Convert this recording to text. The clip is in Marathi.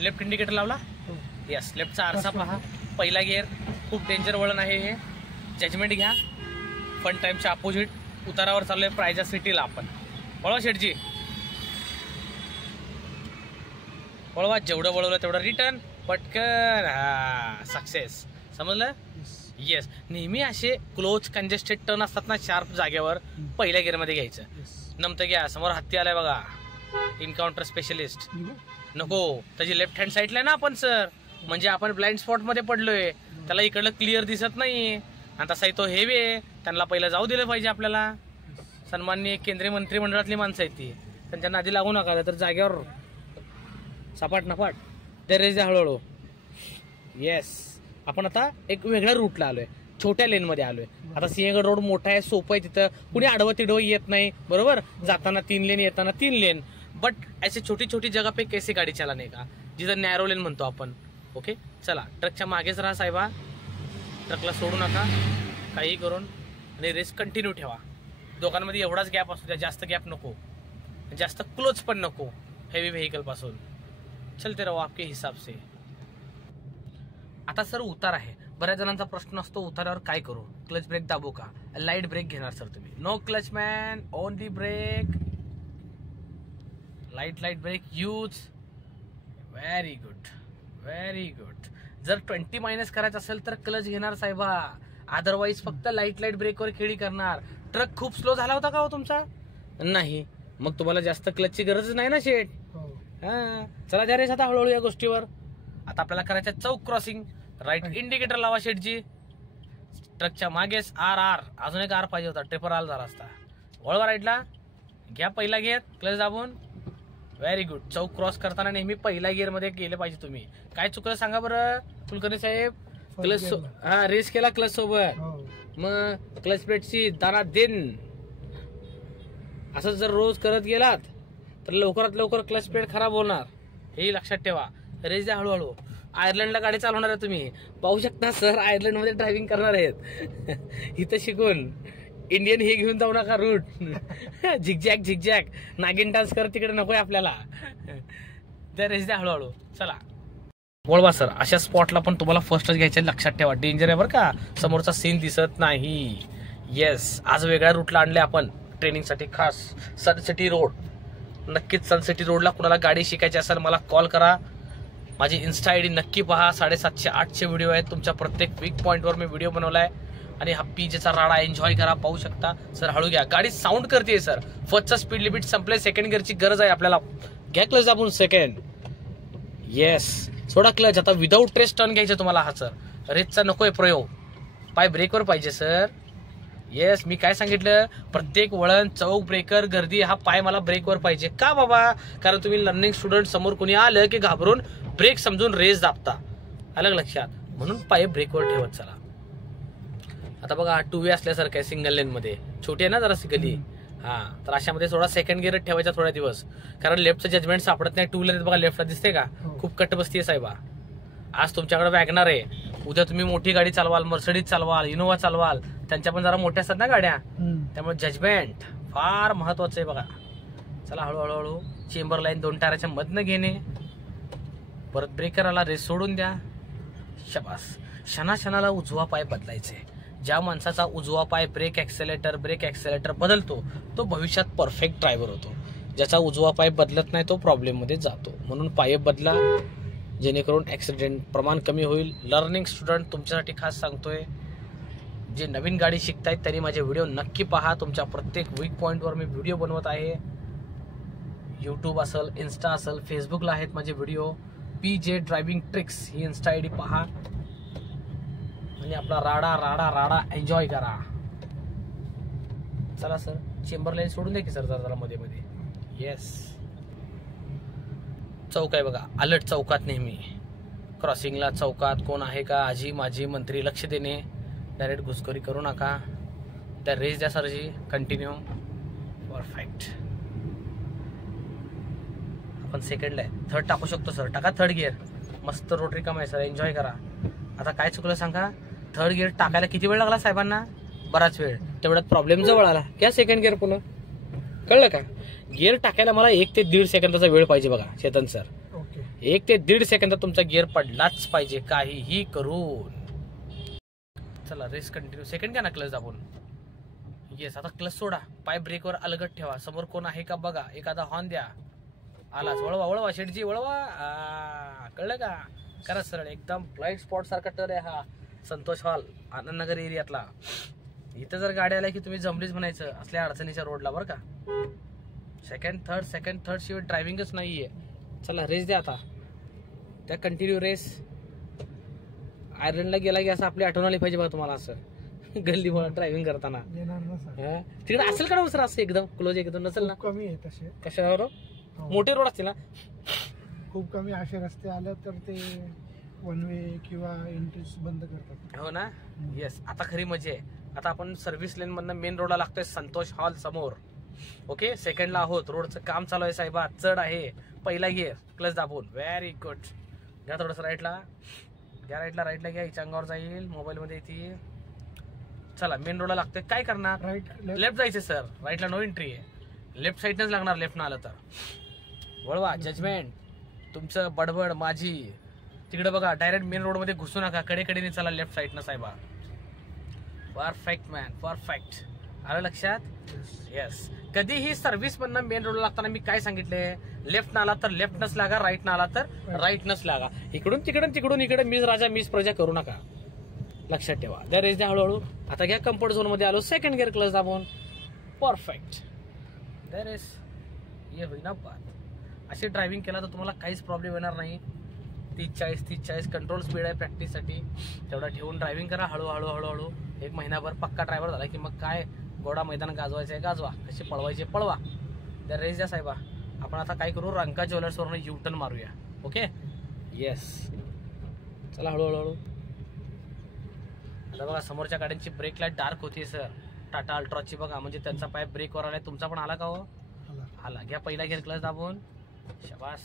लेफ्ट इंडिकेटर लावला. यस, लेफ्टचा आरसा पहा. पहिला गिअर. खूप डेंजर वळण आहे हे. जजमेंट घ्या. फन टाइमच्या अपोजिट उतारावर चाललोय प्रायजा सिटीला आपण. वळवा शेठजी, वळवा. जेवढं वळवलं तेवढं रिटर्न पटकन. हा, सक्सेस. समजलं. येस. नेहमी असे क्लोज कंजेस्टेड टर्न असतात ना शार्प जागेवर, पहिल्या गिअरमध्ये घ्यायचं. नंतर घ्या. समोर हत्ती आलाय बघा, एन्काउंटर स्पेशलिस्ट. नको, त्याची लेफ्ट हँड साईडला ना आपण सर, म्हणजे आपण ब्लाइंड स्पॉट मध्ये पडलोय, त्याला इकडलं क्लिअर दिसत नाही. आणि तसाही तो हेवी आहे, त्यांना पहिलं जाऊ दिलं पाहिजे आपल्याला. सन्माननीय केंद्रीय मंत्रिमंडळातली माणसं आहेत ती, त्यांच्या नादी लागू नका, तर जागेवर सपाट नपाट. ते रेस द्या हळूहळू. येस. आपण आता एक वेगळ्या रूटला आलोय, छोट्या लेन मध्ये आलोय. आता सिंहगड रोड मोठा आहे, सोपं आहे, तिथं कुणी आडवं तिडवं येत नाही. बरोबर. जाताना 3 लेन, येताना 3 लेन. बट ऐसे छोटी छोटी जगह पे कैसे गाडी चलाने का, जिथं नॅरो लेन म्हणतो आपण. ओके, चला. ट्रकच्या मागेच राहा साहेबा, ट्रकला सोडू नका काही करून, आणि रेस कंटिन्यू ठेवा. दोघांमध्ये एवढाच गॅप असू द्या, जास्त गॅप नको, जास्त क्लोज पण नको हेवी व्हेकल पासून. चलते रहो आपके हिसाब से. आता सर उतार आहे. बऱ्याच जणांचा प्रश्न असतो उतारावर काय करू, क्लच ब्रेक दाबू का. लाईट ब्रेक घेणार सर तुम्ही. No clutch man, only brake. Light brake use. Very good, very good. जर 20 मायनस करायचं असेल तर क्लच घेणार साहेबा, अदरवाईज फक्त लाईट ब्रेकवर खेळी करणार. ट्रक खूप स्लो झाला होता का हो तुमचा. नाही, मग तुम्हाला जास्त क्लचची गरज नाही ना शेट. हा, चला द्या रेस आता हळूहळू या गोष्टीवर. आता आपल्याला करायचं चौक क्रॉसिंग. राईट इंडिकेटर लावा शेटजी. ट्रकच्या मागेच आर. अजून एक आर पाहिजे होता, ट्रिपर आर झाला असता. वळवा राईटला. घ्या पहिला गिअर, क्लच दाबून. Very good. चौक क्रॉस करताना नेहमी पहिल्या गिअर मध्ये गेले पाहिजे तुम्ही. काय चुकलं सांगा बरं कुलकर्णी साहेब. क्लच हा रेस केला क्लच सोबत, मग क्लच प्लेटची दाना दिन. असं जर रोज करत गेलात तर लवकरात लवकर क्लच प्लेट खराब होणार, हे लक्षात ठेवा. रेस द्या हळूहळू. आयर्लंडला गाडी चालवणार आहे तुम्ही, पाहू शकता सर आयर्लंड मध्ये ड्रायव्हिंग करणार आहेत. इथं शिकून इंडियन हे घेऊन जाऊ नका रूट. झिकझॅक नागिन डान्स कर तिकडे नकोय आपल्याला. त्या रेस द्या हळूहळू. चला वळवा सर. अशा स्पॉटला पण तुम्हाला फर्स्टच घ्यायचे, लक्षात ठेवा. डेंजर आहे बरं का, समोरचा सीन दिसत नाही. येस. आज वेगळ्या रूटला आणले आपण ट्रेनिंगसाठी खास. Sun City road. नक्कीच सनसिटी रोडला कुणाला गाडी शिकायची असेल मला कॉल करा. माझी इन्स्टा आयडी नक्की पहा. 750-800 व्हिडिओ आहेत. तुमच्या प्रत्येक वीक पॉईंटवर मी व्हिडिओ बनवलाय. आणि हा पीजेचा राडा एन्जॉय करा, पाहू शकता. सर हळू घ्या, गाडी साऊंड करते सर. फर्स्टचा स्पीड लिमिट संपले, सेकंड गिअरची गरज आहे आपल्याला. घ्या क्लच दाबून सेकंड. येस. सोडा क्लच. आता विदाऊट ट्रेस टर्न घ्यायचं तुम्हाला. हा सर रेसचा नकोय प्रयोग, पाय ब्रेकवर पाहिजे सर. येस. मी काय सांगितलं, प्रत्येक वळण, चौक, ब्रेकर, गर्दी, हा पाय मला ब्रेकवर पाहिजे. का बाबा, कारण तुम्ही लर्निंग स्टुडंट, समोर कोणी आलं की घाबरून ब्रेक समजून रेस दाबता. अलग लक्षात. म्हणून पाय ब्रेकवर ठेवत चला. आता बघा 2 वे असल्यासारखं आहे सिंगल लेन मध्ये, छोटी आहे ना जरा गली. हा, तर अशामध्ये थोडा सेकंड गिअर ठेवायचा थोड्या दिवस, कारण लेफ्टचं जजमेंट सापडत नाही. 2 व्हीलर बघा लेफ्टला दिसते का, खूप कट बसतीये साहेबा. आज तुमच्याकडे वॅगनर आहे, उद्या तुम्ही मोठी गाडी चालवाल, मर्सिडीज चालवाल, इनोवा चालवाल, त्यांच्या पण जरा मोठ्या असतात ना गाड्या, त्यामुळे जजमेंट फार महत्वाचं आहे बघा. चला हळूहळू. चेंबर लाईन 2 टायराच्या मधनं घेणे, परत ब्रेकरला रेस सोडून द्या. शबास. क्षणाला उजवा पाय बदलायचे. ज्या माणसाचा उजवा पाय ब्रेक ऍक्सेलेटर बदलतो तो भविष्यात परफेक्ट ड्रायव्हर होतो. ज्याचा उजवा पाय बदलत नाही तो प्रॉब्लेम मध्ये जातो. म्हणून पाय बदला, जेणेकरून ऍक्सिडेंट प्रमाण कमी होईल. लर्निंग स्टुडंट तुमच्यासाठी खास सांगतोय, जे नवीन गाडी शिकतायत त्यांनी माझे व्हिडिओ नक्की पहा. तुमच्या प्रत्येक वीक पॉईंटवर मी व्हिडिओ बनवत आहे. यूट्यूब असेल, इन्स्टा असेल, फेसबुकला आहेत माझे व्हिडिओ. PJ ड्रायव्हिंग ट्रिक्स ही इन्स्टा आयडी पहा आणि आपला राडा एन्जॉय करा. चला सर, चेंबर लाईन सोडून द्या की सर जरा मध्ये. येस. चौक आहे बघा, अलर्ट चौकात नेहमी. क्रॉसिंगला चौकात कोण आहे का, आजी माझी मंत्री, लक्ष देणे. डायरेक्ट घुसखोरी करू नका. त्या रेस द्या सरजी, कंटिन्यू. परफेक्ट. आपण सेकंडला आहे, थर्ड टाकू शकतो सर. टाका थर्ड गिअर. मस्त रोटरी कम आहे सर, एन्जॉय करा. आता काय चुकलं सांगा, थर्ड गिअर टाकायला किती वेळ लागला साहेबांना, बराच वेळ. तेवढ्यात प्रॉब्लेम जवळ आला. क्या सेकंड गिअर पुन्हा, कळलं का. गिअर टाकायला मला 1 ते 1.5 सेकंदाचा वेळ पाहिजे बघा चेतन सर. 1 ते 1.5 सेकंदात तुमचा गिअर पडलाच पाहिजे काहीही करून. चला रेस कंटिन्यू. सेकंड घ्या ना क्लच दाबून. येस, आता क्लच सोडा, पाय ब्रेकवर अलगट ठेवा, समोर कोण आहे का बघा, एखादा हॉर्न द्या. आलाच, वळवा वळवा शेटजी वळवा. कळलं का? करा सरळ, एकदम ब्लाइंड स्पॉट सारखा टर्न आहे हा संतोष हॉल आनंदनगर एरियातला. इथं जर गाडी आल्या की तुम्ही जमलीच म्हणायचं असल्या अडचणीच्या रोडला बरं का. सेकंड थर्ड शिवाय ड्रायव्हिंगच नाहीये. चला रेस द्या आता, त्या कंटिन्यू रेस. आयर्लंडला गेला की असं आपली आठवण आली पाहिजे बघा तुम्हाला, असं गल्ली मला ड्रायव्हिंग करताना. तिकडे असेल का दुसरं असं एकदम क्लोज एकदम नसेल ना? कमी आहे तसे. कशावर? मोठे रोड असतील ना खूप कमी. असे रस्ते आले तर ते वन वे किंवा एंट्रीज बंद करतात. हो ना. येस, आता खरी मजा आहे. आता आपण सर्व्हिस लेन मधनं मेन रोडला लागतोय संतोष हॉल समोर. ओके, सेकंडला आहोत, रोडचं काम चालू आहे साहेबा, चढ आहे. पहिला गिअर, क्लच दाबून. Very good. घ्या थोडस राईटला घ्या, राईटला घ्या. हिच्या अंगावर जाईल, मोबाईल मध्ये येते. चला मेन रोडला लागतोय. काय करणार? राईट लेफ्ट जायचे सर, राईटला नो एंट्री आहे. लेफ्ट साईडनच लागणार, लेफ्ट न आलं तर. वळवा, जजमेंट तुमचं, बडबड माझी. तिकडे बघा, डायरेक्ट मेन रोड मध्ये घुसू नका, कडेकडेने चला लेफ्ट साईडनं साहेबा. Perfect man, perfect. आलं लक्षात? येस. कधीही सर्व्हिस मधनं मेन रोडला लागताना मी काय सांगितले? लेफ्ट न आला तर लेफ्ट नच लागा, राईट न आला तर राईट नच लागा. इकडून तिकडून इकडे मिस राजा मिस प्रजा करू नका, लक्षात ठेवा. द्या रेस द्या हळूहळू. आता घ्या कम्फर्ट झोन मध्ये आलो, सेकंड गिअर क्लच दाबून. परफेक्ट. द्या रेस. ये होईना बात. अशी ड्रायव्हिंग केला तर तुम्हाला काहीच प्रॉब्लेम येणार नाही. 30-40 कंट्रोल स्पीड आहे प्रॅक्टिससाठी, तेवढा ठेवून ड्रायव्हिंग करा हळू. 1 महिनाभर पक्का ड्रायव्हर झाला की मग काय घोडा मैदान गाजवायचं आहे गाजवा, कशी पळवायचे पळवा. त्या रेस द्या साहेबा. आपण आता काय करू, रंका ज्वेलर्सवरून यू टर्न मारूया. ओके. येस, चला हळूहळू. आता बघा समोरच्या गाड्यांची ब्रेक लाईट डार्क होती सर, टाटा अल्ट्रॉची बघा, म्हणजे त्यांचा पाय ब्रेकवर आलाय. तुमचा पण आला का हो? आला. घ्या पहिला गिअर क्लच दाबून. शाबास.